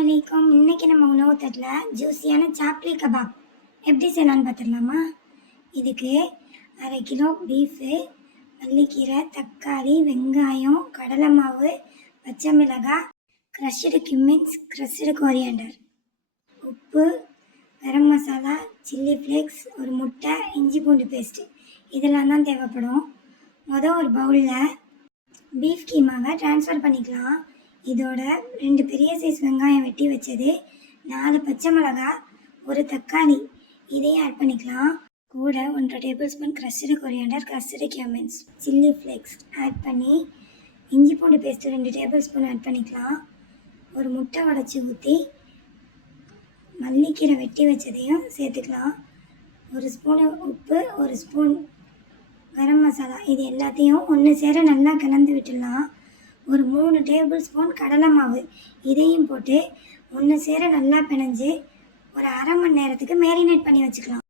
அலைக்கும். இன்னைக்கு நம்ம உணவு தட்டில் ஜூஸியான சாப்லி கபாப் எப்படி செய்யலான்னு பார்த்துடலாமா. இதுக்கு 1/2 கிலோ பீஃபு, மல்லிக்கீரை, தக்காளி, வெங்காயம், கடலை மாவு, பச்சை மிளகாய், க்ரஷ்டு கிம்மின்ஸ், க்ரஷ்டு கோரியண்டர், உப்பு, கரம் மசாலா, சில்லி ஃப்ளேக்ஸ், ஒரு முட்டை, இஞ்சி பூண்டு பேஸ்ட்டு இதெல்லாம் தான் தேவைப்படும். ஒரு பவுலில் பீஃப் கீமாவை ட்ரான்ஸ்ஃபர் பண்ணிக்கலாம். இதோட 2 பெரிய சைஸ் வெங்காயம் வெட்டி வச்சது, 4 பச்சை மிளகாய், ஒரு தக்காளி இதையும் ஆட் பண்ணிக்கலாம். கூட 1 tablespoon crushed coriander, crushed cumins, chilli flakes add பண்ணி இஞ்சி பூண்டு பேஸ்ட்டு 2 டேபிள் ஸ்பூன் ஆட் பண்ணிக்கலாம். ஒரு முட்டை உடச்சி ஊற்றி மல்லிக்கீரை வெட்டி வச்சதையும் சேர்த்துக்கலாம். 1 ஸ்பூனு உப்பு, 1 ஸ்பூன் கரம் மசாலா இது எல்லாத்தையும் ஒன்று சேர நல்லா கலந்து விட்டுடலாம். ஒரு 3 டேபிள் ஸ்பூன் கடலை மாவு இதையும் போட்டு ஒன்று சேர நல்லா பிணைஞ்சு ஒரு 1/2 மணி நேரத்துக்கு மேரினேட் பண்ணி வச்சுக்கலாம்.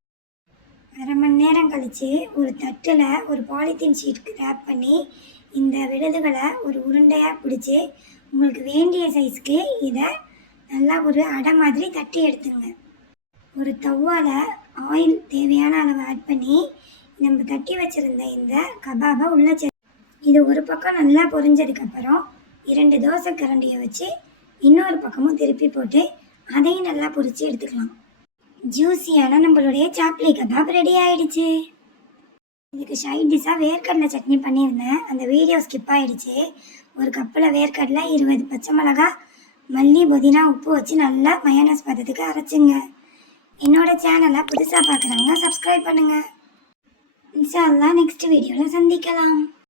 1/2 மணி நேரம் கழித்து ஒரு தட்டில் ஒரு பாலித்தீன் ஷீட்டுக்கு ரேப் பண்ணி இந்த விழுதுகளை ஒரு உருண்டையாக பிடிச்சி உங்களுக்கு வேண்டிய சைஸ்க்கு இதை நல்லா ஒரு அடை மாதிரி தட்டி எடுத்துங்க. ஒரு தவாவில் ஆயில் தேவையான அளவு ஆட் பண்ணி நம்ம தட்டி வச்சுருந்த இந்த கபாபை உள்ளே இது ஒரு பக்கம் நல்லா பொரிஞ்சதுக்கப்புறம் 2 தோசை கரண்டியை வச்சு இன்னொரு பக்கமும் திருப்பி போட்டு அதையும் நல்லா பொரித்து எடுத்துக்கலாம். ஜூஸியான நம்மளுடைய சாப்லி கபாப் ரெடி ஆகிடுச்சு. இதுக்கு சைட் டிஷ்ஷாக வேர்க்கடலை சட்னி பண்ணியிருந்தேன், அந்த வீடியோ ஸ்கிப் ஆகிடுச்சு. ஒரு கப்பில் வேர்க்கடலை, 20 பச்சை மிளகாய், மல்லி, புதினா, உப்பு வச்சு நல்லா மயோனைஸ் பதத்துக்கு அரைச்சிங்க. என்னோட சேனலை புதுசாக பார்க்குறவங்க சப்ஸ்கிரைப் பண்ணுங்கள். இன்ஷா அல்லாஹ் நெக்ஸ்ட் வீடியோவில் சந்திக்கலாம்.